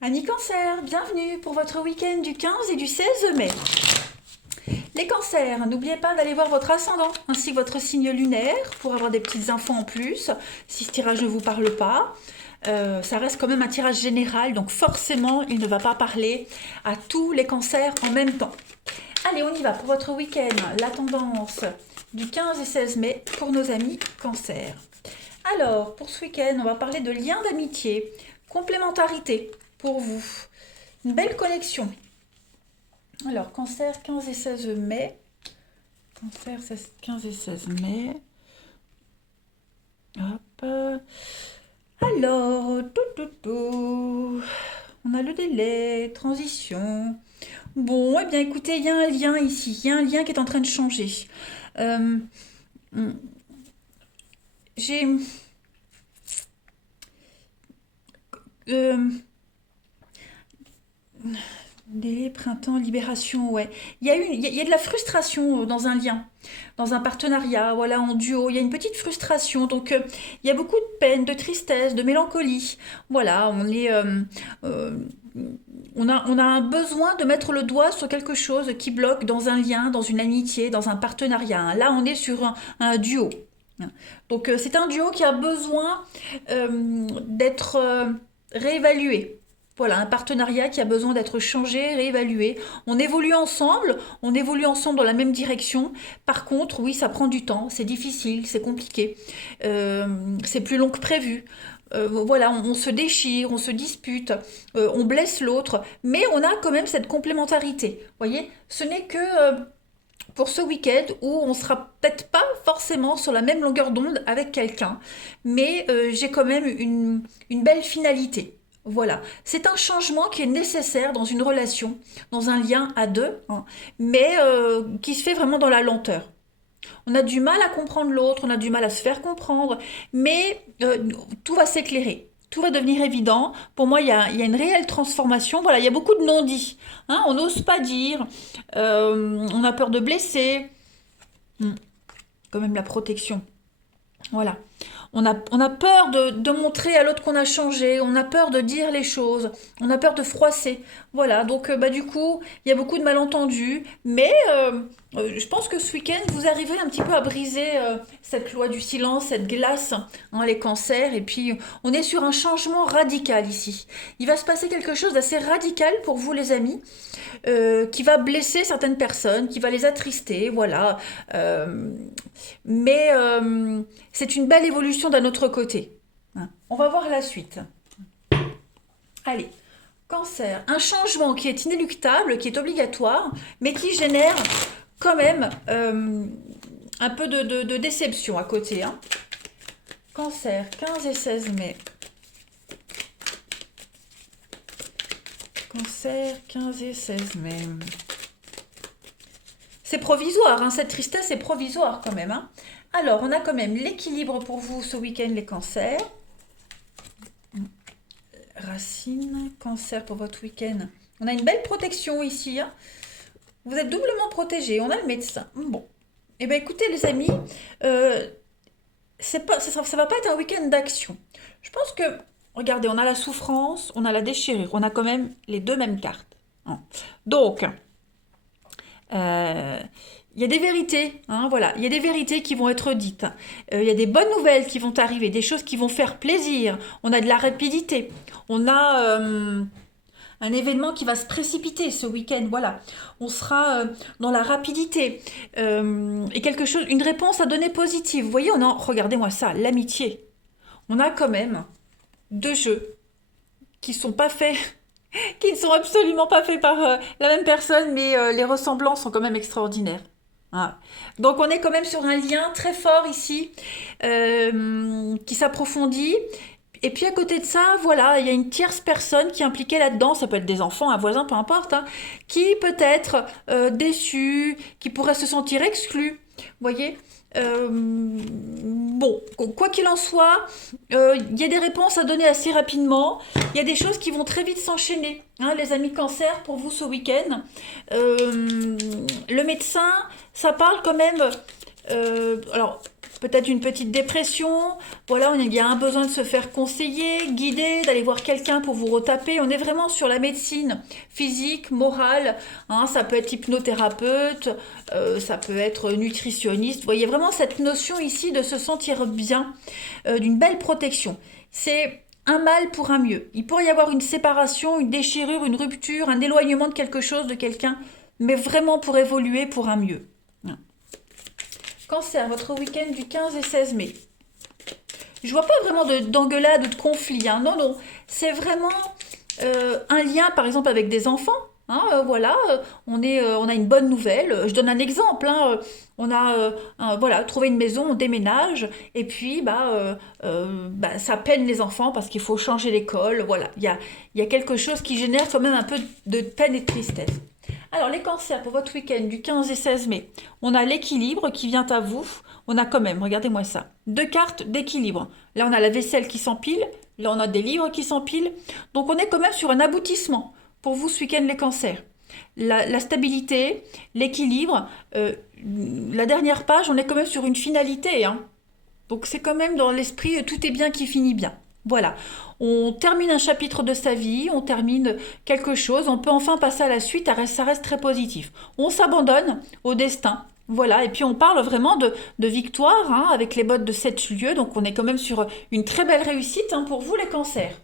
Amis Cancer, bienvenue pour votre week-end du 15 et du 16 mai. Les cancers, n'oubliez pas d'aller voir votre ascendant ainsi que votre signe lunaire pour avoir des petites infos en plus, si ce tirage ne vous parle pas. Ça reste quand même un tirage général, donc forcément, il ne va pas parler à tous les cancers en même temps. Allez, on y va pour votre week-end, la tendance du 15 et 16 mai pour nos amis cancers. Alors, pour ce week-end, on va parler de liens d'amitié, complémentarité pour vous, une belle connexion. Alors, cancer 15 et 16 mai. Cancer 15 et 16 mai. Hop. Alors, on a le délai, transition. Bon, eh bien écoutez, il y a un lien ici, il y a un lien qui est en train de changer. Euh, j'ai... Délai, printemps, libération, ouais. Il y a de la frustration dans un lien, dans un partenariat, voilà, en duo. Il y a une petite frustration. Donc, il y a beaucoup de peine, de tristesse, de mélancolie. Voilà, euh, on a un besoin de mettre le doigt sur quelque chose qui bloque dans un lien, dans une amitié, dans un partenariat. Là, on est sur un duo. Donc, c'est un duo qui a besoin d'être réévalué. Voilà, un partenariat qui a besoin d'être changé, réévalué. On évolue ensemble dans la même direction. Par contre, oui, ça prend du temps, c'est difficile, c'est compliqué, c'est plus long que prévu. Voilà, on se déchire, on se dispute, on blesse l'autre, mais on a quand même cette complémentarité. Vous voyez, ce n'est que pour ce week-end où on sera peut-être pas forcément sur la même longueur d'onde avec quelqu'un, mais j'ai quand même une belle finalité. Voilà, c'est un changement qui est nécessaire dans une relation, dans un lien à deux, hein, mais qui se fait vraiment dans la lenteur. On a du mal à comprendre l'autre, on a du mal à se faire comprendre, mais tout va s'éclairer. Tout va devenir évident. Pour moi, il y a une réelle transformation. Voilà, il y a beaucoup de non-dits. Hein, on n'ose pas dire. On a peur de blesser. Quand même la protection. Voilà. On a peur de montrer à l'autre qu'on a changé, on a peur de dire les choses, on a peur de froisser. Voilà, donc du coup, il y a beaucoup de malentendus, mais je pense que ce week-end, vous arrivez un petit peu à briser cette loi du silence, cette glace, hein, les cancers, et puis on est sur un changement radical ici. Il va se passer quelque chose d'assez radical pour vous les amis, qui va blesser certaines personnes, qui va les attrister, voilà. Mais c'est une belle évolution d'un autre côté. Hein. On va voir la suite. Allez, cancer, un changement qui est inéluctable, qui est obligatoire, mais qui génère quand même un peu de déception à côté. Hein. Cancer, 15 et 16 mai. Cancer, 15 et 16 mai. C'est provisoire, hein, cette tristesse est provisoire quand même. Hein. Alors, on a quand même l'équilibre pour vous ce week-end, les cancers. Racine, cancer pour votre week-end. On a une belle protection ici. Hein. Vous êtes doublement protégés. On a le médecin. Bon. Eh bien, écoutez, les amis, ça ne va pas être un week-end d'action. Je pense que, regardez, on a la souffrance, on a la déchirure. On a quand même les deux mêmes cartes. Hein. Donc, Euh, il y a des vérités, hein, voilà, il y a des vérités qui vont être dites. Il y a des bonnes nouvelles qui vont arriver, des choses qui vont faire plaisir. On a de la rapidité. On a un événement qui va se précipiter ce week-end. Voilà, on sera dans la rapidité et quelque chose, une réponse à donner positive. Vous voyez, regardez-moi ça, l'amitié. On a quand même deux jeux qui sont pas faits qui ne sont absolument pas faits par la même personne, mais les ressemblances sont quand même extraordinaires. Voilà. Donc on est quand même sur un lien très fort ici qui s'approfondit. Et puis à côté de ça, voilà, il y a une tierce personne qui est impliquée là-dedans, ça peut être des enfants, un voisin, peu importe, hein, qui peut être déçu, qui pourrait se sentir exclu. Vous voyez bon, quoi qu'il en soit, il y a des réponses à donner assez rapidement. Il y a des choses qui vont très vite s'enchaîner. Hein, les amis cancer, pour vous ce week-end. Le médecin, ça parle quand même Alors, peut-être une petite dépression. Voilà, il y a un besoin de se faire conseiller, guider, d'aller voir quelqu'un pour vous retaper. On est vraiment sur la médecine physique, morale. Hein, ça peut être hypnothérapeute, ça peut être nutritionniste. Vous voyez vraiment cette notion ici de se sentir bien, d'une belle protection. C'est un mal pour un mieux. Il pourrait y avoir une séparation, une déchirure, une rupture, un éloignement de quelque chose, de quelqu'un, mais vraiment pour évoluer pour un mieux. Cancer, votre week-end du 15 et 16 mai. Je vois pas vraiment d'engueulade ou de conflit. Hein. Non, non. C'est vraiment un lien, par exemple, avec des enfants. Hein, voilà, on a une bonne nouvelle. Je donne un exemple. Hein, on a voilà, trouvé une maison, on déménage. Et puis, ça peine les enfants parce qu'il faut changer l'école. Voilà, il y a quelque chose qui génère quand même un peu de peine et de tristesse. Alors, les cancers pour votre week-end du 15 et 16 mai, on a l'équilibre qui vient à vous. On a quand même, regardez-moi ça, deux cartes d'équilibre. Là, on a la vaisselle qui s'empile. Là, on a des livres qui s'empilent. Donc, on est quand même sur un aboutissement pour vous ce week-end, les cancers. La stabilité, l'équilibre. La dernière page, on est quand même sur une finalité. Hein. Donc, c'est quand même dans l'esprit, tout est bien qui finit bien. Voilà, on termine un chapitre de sa vie, on termine quelque chose, on peut enfin passer à la suite, ça reste très positif. On s'abandonne au destin, voilà, et puis on parle vraiment de victoire hein, avec les bottes de 7 lieux, donc on est quand même sur une très belle réussite hein, pour vous les cancers.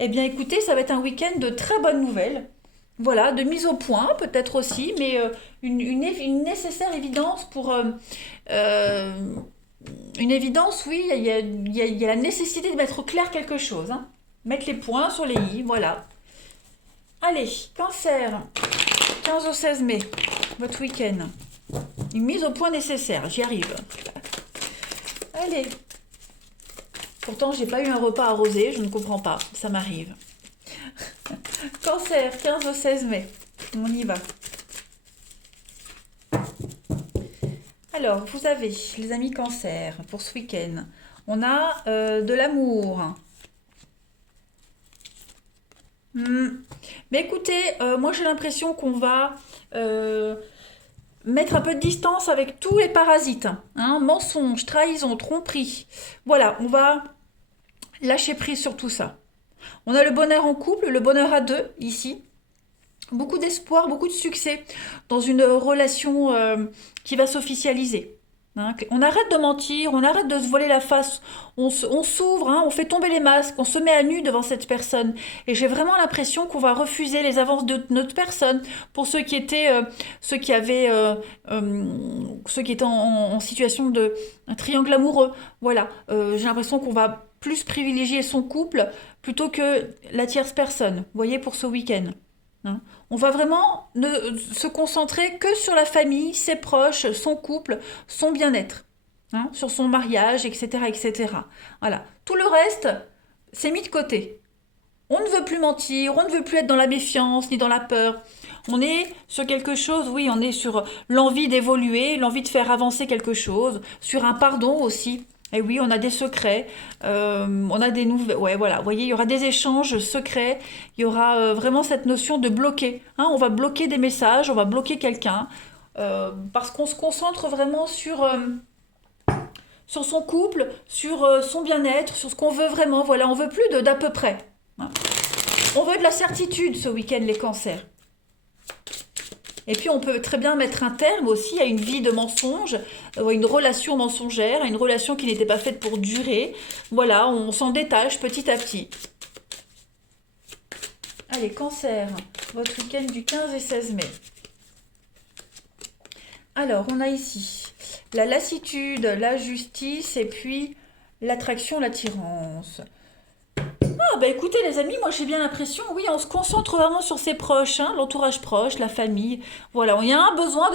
Eh bien écoutez, ça va être un week-end de très bonnes nouvelles, voilà, de mise au point peut-être aussi, mais une nécessaire évidence pour... euh, une évidence, oui, il y a la nécessité de mettre au clair quelque chose. Hein. Mettre les points sur les i, voilà. Allez, cancer, 15 au 16 mai, votre week-end. Une mise au point nécessaire, j'y arrive. Allez. Pourtant, j'ai pas eu un repas arrosé, je ne comprends pas, ça m'arrive. Cancer, 15 au 16 mai, on y va. Alors, vous avez, les amis cancer, pour ce week-end, on a de l'amour. Mais écoutez, moi j'ai l'impression qu'on va mettre un peu de distance avec tous les parasites. Hein, mensonges, trahison, tromperie. Voilà, on va lâcher prise sur tout ça. On a le bonheur en couple, le bonheur à deux, ici. Beaucoup d'espoir, beaucoup de succès dans une relation qui va s'officialiser. Hein, on arrête de mentir, on arrête de se voler la face, on s'ouvre, hein, on fait tomber les masques, on se met à nu devant cette personne. Et j'ai vraiment l'impression qu'on va refuser les avances de notre personne pour ceux qui étaient, ceux qui étaient en situation de un triangle amoureux. Voilà, j'ai l'impression qu'on va plus privilégier son couple plutôt que la tierce personne. Vous voyez pour ce week-end. Hein. On va vraiment se concentrer que sur la famille, ses proches, son couple, son bien-être, hein, sur son mariage, etc., etc. Voilà. Tout le reste, c'est mis de côté. On ne veut plus mentir, on ne veut plus être dans la méfiance ni dans la peur. On est sur quelque chose, oui, on est sur l'envie d'évoluer, l'envie de faire avancer quelque chose, sur un pardon aussi. Et oui, on a des secrets, on a des nouvelles. Ouais, voilà. Vous voyez, il y aura des échanges secrets. Il y aura vraiment cette notion de bloquer. Hein, on va bloquer des messages, on va bloquer quelqu'un parce qu'on se concentre vraiment sur son couple, sur son bien-être, sur ce qu'on veut vraiment. Voilà, on veut plus d'à peu près. Hein. On veut de la certitude ce week-end, les cancers. Et puis on peut très bien mettre un terme aussi à une vie de mensonge, à une relation mensongère, à une relation qui n'était pas faite pour durer. Voilà, on s'en détache petit à petit. Allez, cancer, votre week-end du 15 et 16 mai. Alors, on a ici la lassitude, la justice et puis l'attraction, l'attirance. Ah bah écoutez les amis, moi j'ai bien l'impression, oui, on se concentre vraiment sur ses proches, hein, l'entourage proche, la famille. Voilà, il y a un besoin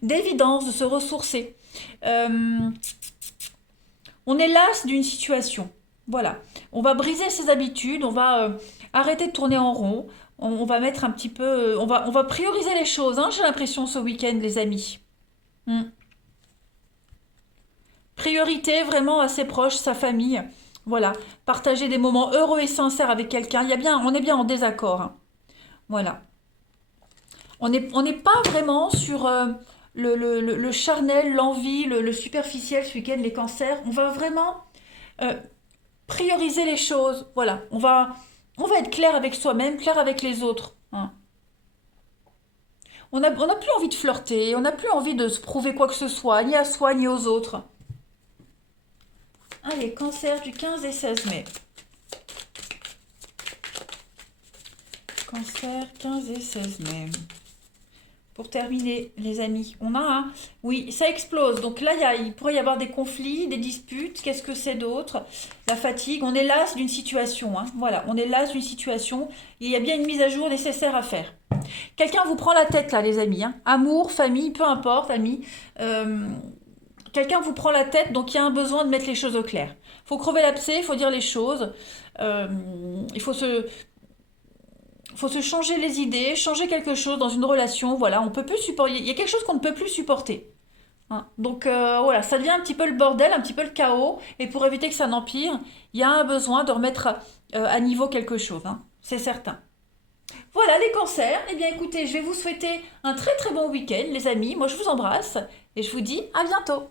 d'évidence, de se ressourcer. Euh, on est las d'une situation. Voilà, on va briser ses habitudes, on va arrêter de tourner en rond, on va mettre un petit peu, on va prioriser les choses, hein, j'ai l'impression ce week-end les amis. Hmm. Priorité vraiment à ses proches, sa famille. Voilà, partager des moments heureux et sincères avec quelqu'un. On est bien en désaccord. Hein. Voilà. On n'est pas vraiment sur le charnel, l'envie, le superficiel ce week-end, les cancers. On va vraiment euh, prioriser les choses. Voilà, on va être clair avec soi-même, clair avec les autres, hein. On a plus envie de flirter, on n'a plus envie de se prouver quoi que ce soit, ni à soi, ni aux autres. Allez, cancer du 15 et 16 mai. Cancer 15 et 16 mai. Pour terminer, les amis, on a un... Oui, ça explose. Donc là, il pourrait y avoir des conflits, des disputes. Qu'est-ce que c'est d'autre? La fatigue. On est las d'une situation, hein. Voilà, on est las d'une situation. Il y a bien une mise à jour nécessaire à faire. Quelqu'un vous prend la tête, là, les amis, hein. Amour, famille, peu importe, amis. Euh, Quelqu'un vous prend la tête, donc il y a un besoin de mettre les choses au clair. Il faut crever l'abcès, il faut dire les choses. Euh, il faut se changer les idées, changer quelque chose dans une relation. Voilà, on peut plus supporter. Il y a quelque chose qu'on ne peut plus supporter, hein. Donc voilà, ça devient un petit peu le bordel, un petit peu le chaos. Et pour éviter que ça n'empire, il y a un besoin de remettre à niveau quelque chose, hein. C'est certain. Voilà les cancers. Eh bien écoutez, je vais vous souhaiter un très très bon week-end, les amis. Moi je vous embrasse et je vous dis à bientôt.